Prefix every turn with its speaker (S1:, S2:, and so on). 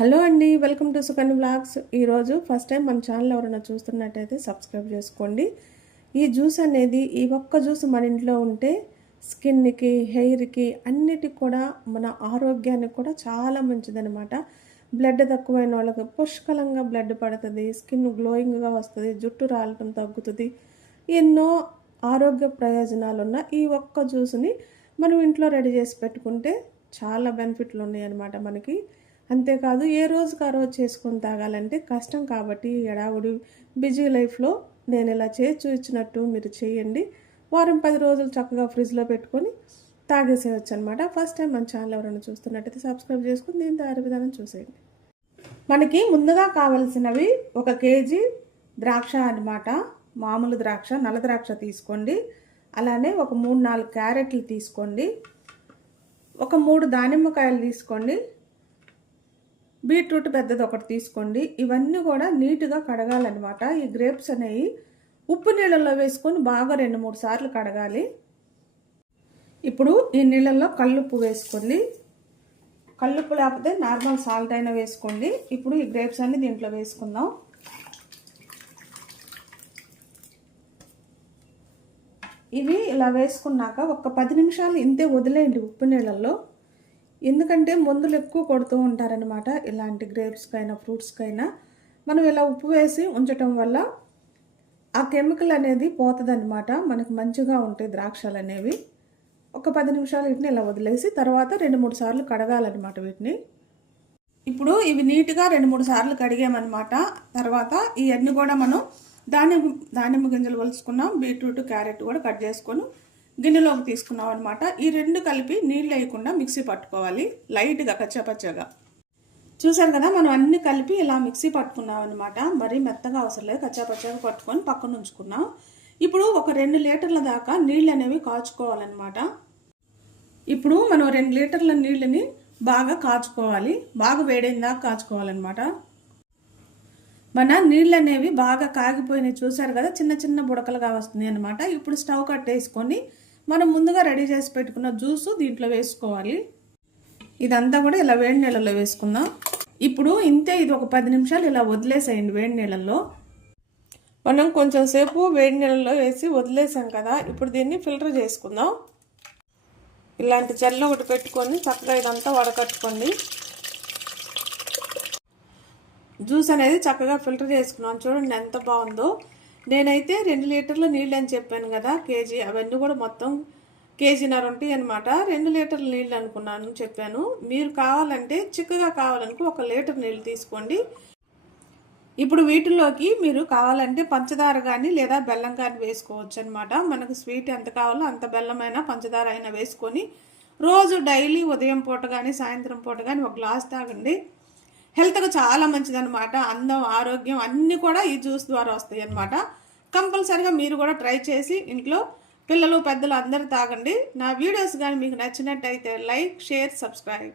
S1: Hello అండి welcome to Sukanya blogs. ఈరోజు first time మన ఛానల్ ఎవరైనా చూస్తున్నట్టయితే సబ్స్క్రైబ్ చేసుకోండి. ఈ జ్యూస్ అనేది ఈ ఒక్క జ్యూస్ మన ఇంట్లో ఉంటే స్కిన్కి హెయిర్కి అన్నిటికి కూడా మన ఆరోగ్యానికి కూడా చాలా మంచిదనమాట బ్లడ్ తక్కువైన వాళ్ళకి పుష్కలంగా బ్లడ్ పడుతుంది స్కిన్ గ్లోయింగ్గా వస్తుంది జుట్టు రాలటం తగ్గుతుంది. ఎన్నో ఆరోగ్య ప్రయోజనాలు ఉన్న ఈ ఒక్క జ్యూస్ని మనం ఇంట్లో రెడీ చేసి పెట్టుకుంటే చాలా బెనిఫిట్లు ఉన్నాయన్నమాట మనకి. అంతేకాదు ఏ రోజుకి ఆ రోజు చేసుకొని తాగాలంటే కష్టం కాబట్టి ఎడావుడి బిజీ లైఫ్లో నేను ఇలా చేసి చూపించినట్టు మీరు చేయండి. వారం పది రోజులు చక్కగా ఫ్రిడ్జ్లో పెట్టుకొని తాగేసేయచ్చు అనమాట ఫస్ట్ టైం మన ఛానల్ ఎవరైనా చూస్తున్నట్టయితే సబ్స్క్రైబ్ చేసుకుని దీని తయారీ విధానం చూసేయండి. మనకి ముందుగా కావలసినవి ఒక కేజీ ద్రాక్ష అన్నమాట. మామూలు ద్రాక్ష నల్ల ద్రాక్ష తీసుకోండి. అలానే ఒక మూడు నాలుగు క్యారెట్లు తీసుకోండి. ఒక మూడు దానిమ్మకాయలు తీసుకోండి. బీట్రూట్ పెద్దది ఒకటి తీసుకోండి. ఇవన్నీ కూడా నీట్గా కడగాలన్నమాట. ఈ గ్రేప్స్ అనేవి ఉప్పు నీళ్ళల్లో వేసుకొని బాగా రెండు మూడు సార్లు కడగాలి. ఇప్పుడు ఈ నీళ్ళల్లో కల్లుప్పు వేసుకోండి. కల్లుప్పు లేకపోతే నార్మల్ సాల్ట్ అయినా వేసుకోండి. ఇప్పుడు ఈ గ్రేప్స్ అన్ని దీంట్లో వేసుకుందాం. ఇవి ఇలా వేసుకున్నాక ఒక పది నిమిషాలు ఇంతే వదిలేయండి ఉప్పు నీళ్ళల్లో. ఎందుకంటే మందులు ఎక్కువ కొడుతూ ఉంటారనమాట ఇలాంటి గ్రేప్స్కైనా ఫ్రూట్స్కైనా మనం ఇలా ఉప్పు వేసి ఉంచటం వల్ల ఆ కెమికల్ అనేది పోతుందనమాట మనకు మంచిగా ఉంటాయి ద్రాక్షలు అనేవి ఒక పది నిమిషాలు వీటిని ఇలా వదిలేసి తర్వాత రెండు మూడు సార్లు కడగాలన్నమాట వీటిని. ఇప్పుడు ఇవి నీట్గా రెండు మూడు సార్లు కడిగామన్నమాట. తర్వాత ఇవన్నీ కూడా మనం దానిమ్మ దానిమ్మ గింజలు వలుసుకున్నాం బీట్రూట్ క్యారెట్ కూడా కట్ చేసుకొని గిన్నెలోకి తీసుకున్నాం అనమాట ఈ రెండు కలిపి నీళ్ళు వేయకుండా మిక్సీ పట్టుకోవాలి. లైట్గా కచ్చపచ్చగా. చూసారు కదా మనం అన్ని కలిపి ఇలా మిక్సీ పట్టుకున్నాం అనమాట మరీ మెత్తగా అవసరం లేదు. కచ్చాపచ్చగా పట్టుకొని పక్కన ఉంచుకున్నాం. ఇప్పుడు ఒక రెండు లీటర్ల దాకా నీళ్ళు అనేవి కాచుకోవాలన్నమాట. ఇప్పుడు మనం రెండు లీటర్ల నీళ్ళని బాగా కాచుకోవాలి. బాగా వేడైన దాకా కాచుకోవాలన్నమాట. మన నీళ్ళు అనేవి బాగా కాగిపోయినాయి. చూసారు కదా చిన్న చిన్న బుడకలుగా వస్తుంది అనమాట ఇప్పుడు స్టవ్ కట్టేసుకొని మనం ముందుగా రెడీ చేసి పెట్టుకున్న జ్యూస్ దీంట్లో వేసుకోవాలి. ఇదంతా కూడా ఇలా వేడి నీళ్ళలో వేసుకుందాం. ఇప్పుడు ఇంతే ఇది ఒక పది నిమిషాలు ఇలా వదిలేసేయండి వేడి నీళ్ళల్లో. మనం కొంచెం సేపు వేడి నీళ్ళలో వేసి వదిలేసాం కదా ఇప్పుడు దీన్ని ఫిల్టర్ చేసుకుందాం. ఇలాంటి జల్లు ఒకటి పెట్టుకొని చక్కగా ఇదంతా వడకట్టుకోండి. జ్యూస్ అనేది చక్కగా ఫిల్టర్ చేసుకున్నాం. చూడండి ఎంత బాగుందో. నేనైతే రెండు లీటర్ల నీళ్ళు అని చెప్పాను కదా కేజీ. అవన్నీ కూడా మొత్తం కేజీన్నర ఉంటాయి అనమాట రెండు లీటర్ల నీళ్ళు అనుకున్నాను చెప్పాను. మీరు కావాలంటే చిక్కగా కావాలనుకో ఒక లీటర్ నీళ్ళు తీసుకోండి. ఇప్పుడు వీటిలోకి మీరు కావాలంటే పంచదార కానీ లేదా బెల్లం కానీ వేసుకోవచ్చు అనమాట మనకు స్వీట్ ఎంత కావాలో అంత బెల్లమైనా పంచదార అయినా వేసుకొని రోజు డైలీ ఉదయం పూట కానీ సాయంత్రం పూట కానీ ఒక గ్లాస్ తాగండి. హెల్త్కి చాలా మంచిదనమాట అందం ఆరోగ్యం అన్నీ కూడా ఈ జ్యూస్ ద్వారా వస్తాయి అనమాట కంపల్సరిగా మీరు కూడా ట్రై చేసి ఇంట్లో పిల్లలు పెద్దలు అందరూ తాగండి. నా వీడియోస్ కానీ మీకు నచ్చినట్టయితే లైక్ షేర్ సబ్స్క్రైబ్.